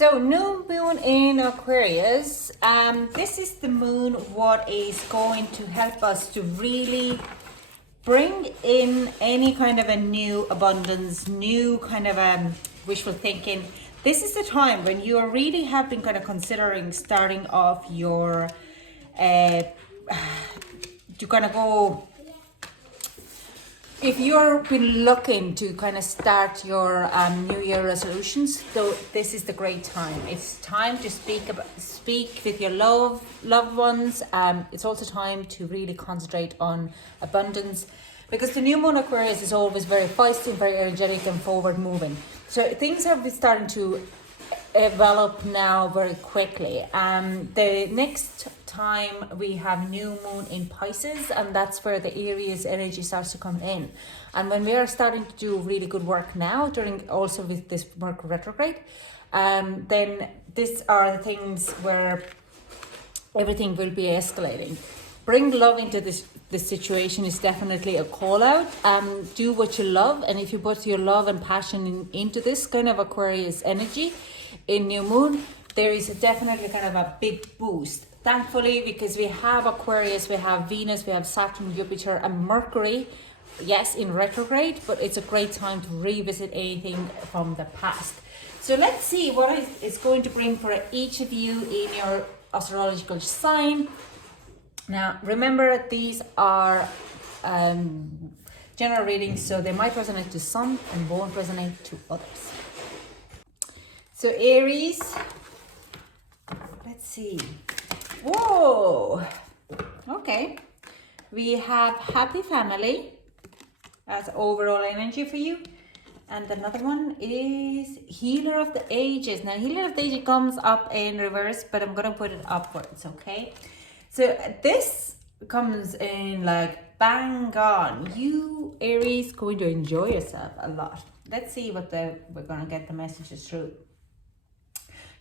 So new moon in Aquarius. This is the moon what is going to help us to really bring in any kind of a new abundance, new kind of wishful thinking. This is the time when you are really have been kind of considering starting off your you're gonna go, if you've been looking to kind of start your New Year resolutions, so this is the great time. It's time to speak with your loved ones. It's also time to really concentrate on abundance, because the new moon Aquarius is always very feisty, very energetic, and forward moving. So things have been starting to develop now very quickly. The next time we have new moon in Pisces, and that's where the Aries energy starts to come in. And when we are starting to do really good work now, during also with this Mercury retrograde, then these are the things where everything will be escalating. Bring love into this situation is definitely a call out. Do what you love, and if you put your love and passion into this kind of Aquarius energy in new moon, there is definitely kind of a big boost. Thankfully, because we have Aquarius, we have Venus, we have Saturn, Jupiter, and Mercury, yes, in retrograde, but it's a great time to revisit anything from the past. So let's see what it's going to bring for each of you in your astrological sign. Now, remember, these are general readings, so they might resonate to some and won't resonate to others. So Aries, let's see. Whoa, okay. We have happy family as overall energy for you. And another one is healer of the ages. Now, healer of the ages comes up in reverse, but I'm going to put it upwards, okay? So this comes in like bang on. You, Aries, going to enjoy yourself a lot. Let's see what we're going to get the messages through.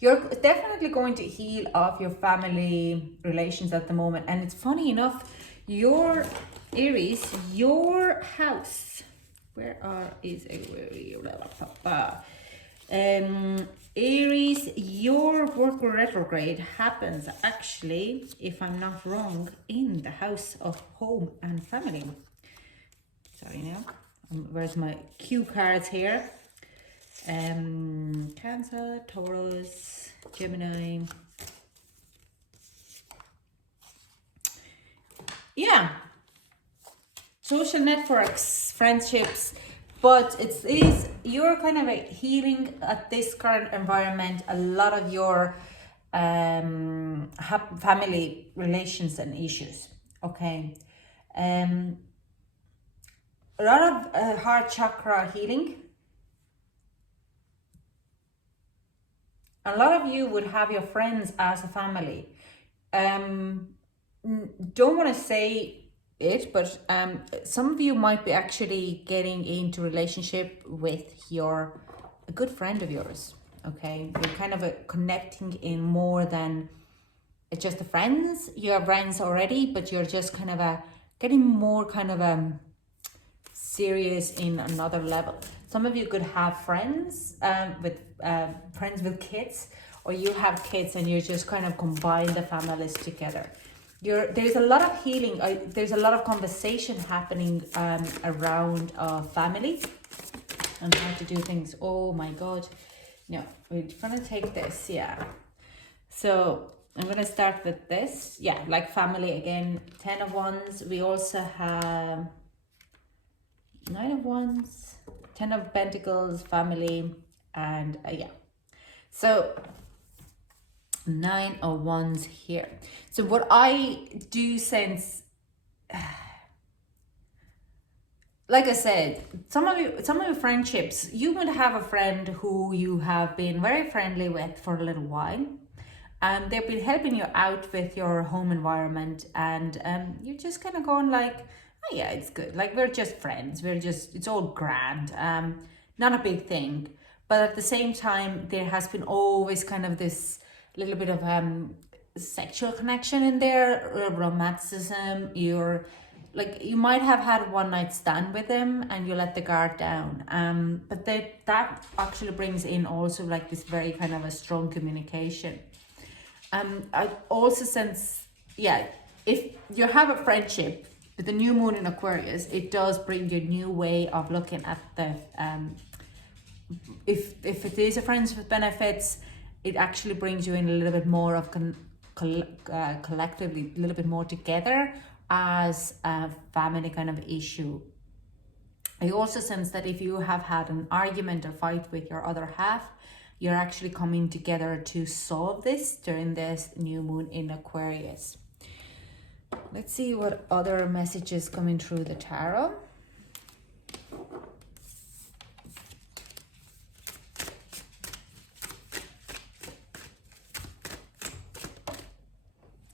You're definitely going to heal off your family relations at the moment. And it's funny enough, your Aries, your house, Aries, your Mercury retrograde happens actually, if I'm not wrong, in the house of home and family. Sorry now, where's my cue cards here? Cancer, Taurus, Gemini. Yeah, social networks, friendships, but you're kind of healing at this current environment a lot of your family relations and issues. Okay, a lot of heart chakra healing. A lot of you would have your friends as a family. Don't want to say it, but some of you might be actually getting into relationship with a good friend of yours. Okay, you're kind of connecting in more than just the friends. You have friends already, but you're just kind of getting more kind of serious in another level. Some of you could have friends with kids, or you have kids and you just kind of combine the families together. There's a lot of healing. There's a lot of conversation happening around family and how to do things. Oh my God. No, we're going to take this. Yeah. So I'm going to start with this. Yeah, like family again. 10 of Wands. We also have 9 of Wands, 10 of Pentacles, family, and yeah. So 9 of Wands here. So what I do sense, like I said, some of your friendships, you would have a friend who you have been very friendly with for a little while, and they've been helping you out with your home environment, and you're just kind of going like, oh yeah, it's good. Like, we're just friends. It's all grand. Not a big thing. But at the same time, there has been always kind of this little bit of sexual connection in there, romanticism. You're like you might have had one night stand with them and you let the guard down, but that actually brings in also like this very kind of a strong communication. I also sense, yeah, if you have a friendship with the new moon in Aquarius, it does bring you a new way of looking at the if it is a friends with benefits, it actually brings you in a little bit more of collectively, a little bit more together as a family kind of issue. I also sense that if you have had an argument or fight with your other half, you're actually coming together to solve this during this new moon in Aquarius. Let's see what other messages coming through the tarot.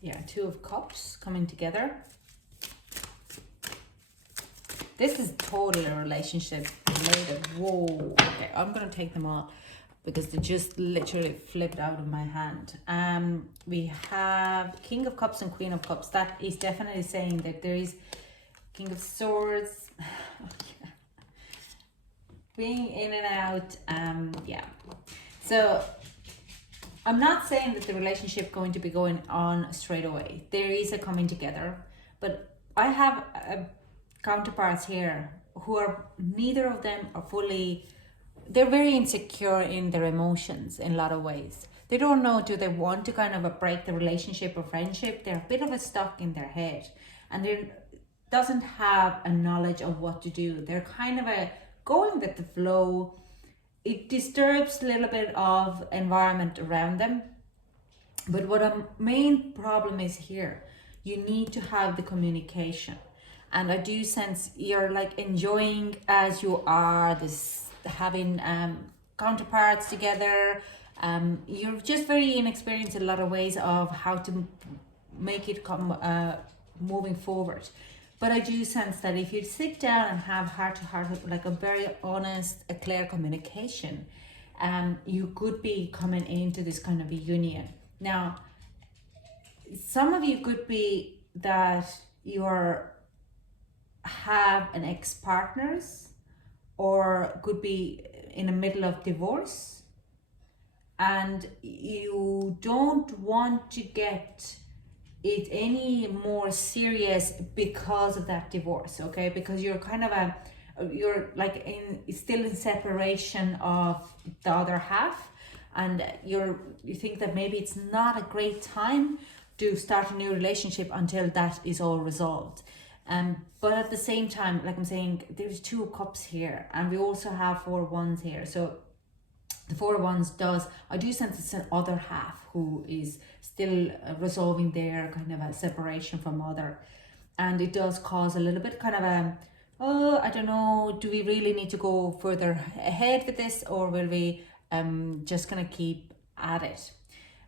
Yeah, Two of Cups coming together. This is totally a relationship related. Whoa. Okay, I'm going to take them all because they just literally flipped out of my hand. We have King of Cups and Queen of Cups. That is definitely saying that there is King of Swords. Being in and out. Yeah. So I'm not saying that the relationship going to be going on straight away. There is a coming together, but I have counterparts here who are, neither of them are fully, they're very insecure in their emotions in a lot of ways. They don't know, do they want to kind of break the relationship or friendship? They're a bit of a stuck in their head and they doesn't have a knowledge of what to do. They're kind of a going with the flow. It disturbs a little bit of environment around them. But what a main problem is here, you need to have the communication. And I do sense you're like enjoying as you are, this having counterparts together. You're just very inexperienced in a lot of ways of how to make it come moving forward. But I do sense that if you sit down and have heart to heart, like a very honest, a clear communication, you could be coming into this kind of a union. Now, some of you could be that you're have an ex-partners or could be in the middle of divorce and you don't want to get it any more serious because of that divorce, okay? Because you're kind of you're like still in separation of the other half and you think that maybe it's not a great time to start a new relationship until that is all resolved. But at the same time, like I'm saying, there's Two of Cups here and we also have Four of Wands here. So the Four of Wands I do sense it's an other half who is still resolving their kind of a separation from other. And it does cause a little bit kind of I don't know, do we really need to go further ahead with this or will we just gonna keep at it?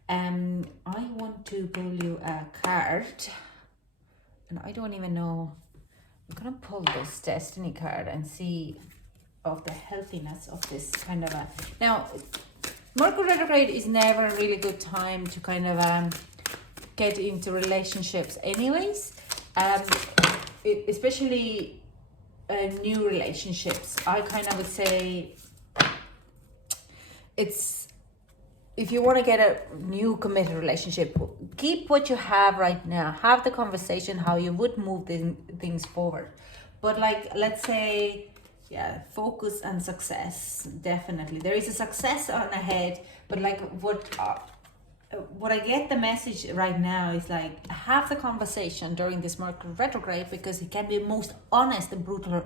I want to pull you a card. And I don't even know, I'm gonna pull this Destiny card and see of the healthiness of this kind of a, now Mercury retrograde is never a really good time to kind of get into relationships anyways, especially new relationships. I kind of would say it's, if you want to get a new committed relationship, keep what you have right now. Have the conversation how you would move things forward. But like, let's say, yeah, focus on success. Definitely. There is a success on ahead, but like what I get the message right now is like, have the conversation during this Mercury retrograde because it can be most honest and brutal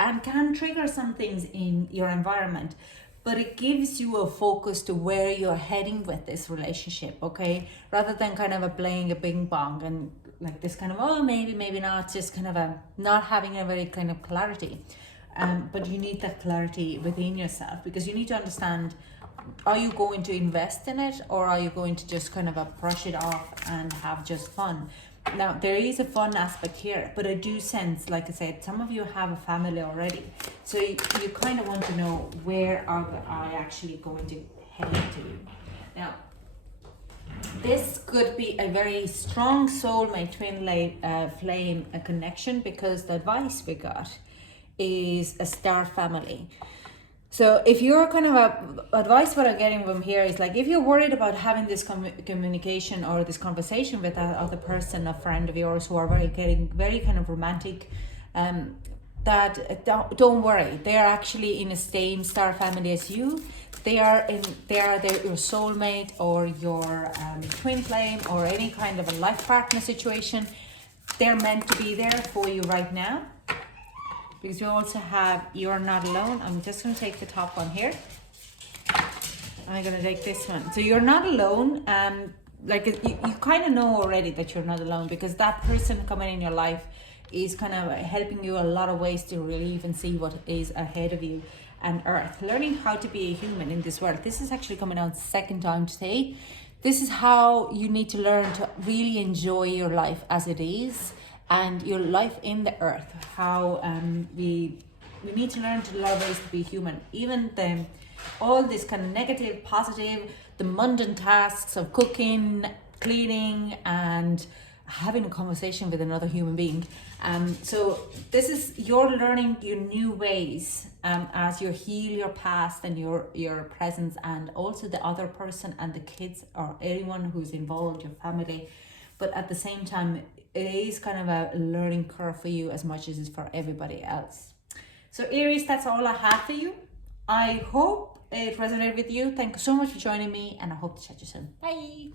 and can trigger some things in your environment. But it gives you a focus to where you're heading with this relationship, okay? Rather than kind of playing a bing bong and like this kind of, oh, maybe not, just kind of not having a very kind of clarity. But you need that clarity within yourself because you need to understand, are you going to invest in it or are you going to just kind of brush it off and have just fun? Now, there is a fun aspect here, but I do sense, like I said, some of you have a family already. So you kind of want to know, where are I actually going to head to? Now, This could be a very strong soulmate flame connection, because the advice we got is a star family. So if you're kind of advice what I'm getting from here is like, if you're worried about having this communication or this conversation with that other person, a friend of yours who are getting very kind of romantic, that don't worry, they are actually in the same star family as you. They are your soulmate or your twin flame or any kind of a life partner situation. They're meant to be there for you right now. Because we also have You're Not Alone. I'm just going to take the top one here. I'm going to take this one. So You're Not Alone. Like you kind of know already that you're not alone, because that person coming in your life is kind of helping you a lot of ways to really even see what is ahead of you and Earth. Learning how to be a human in this world. This is actually coming out second time today. This is how you need to learn to really enjoy your life as it is, and your life in the earth. How we need to learn to love ways to be human. Even all this kind of negative, positive, the mundane tasks of cooking, cleaning, and having a conversation with another human being. So this is you're learning your new ways as you heal your past and your presence, and also the other person and the kids or anyone who's involved, your family. But at the same time, it is kind of a learning curve for you as much as it's for everybody else. So Aries, that's all I have for you. I hope it resonated with you. Thank you so much for joining me, and I hope to chat to you soon. Bye.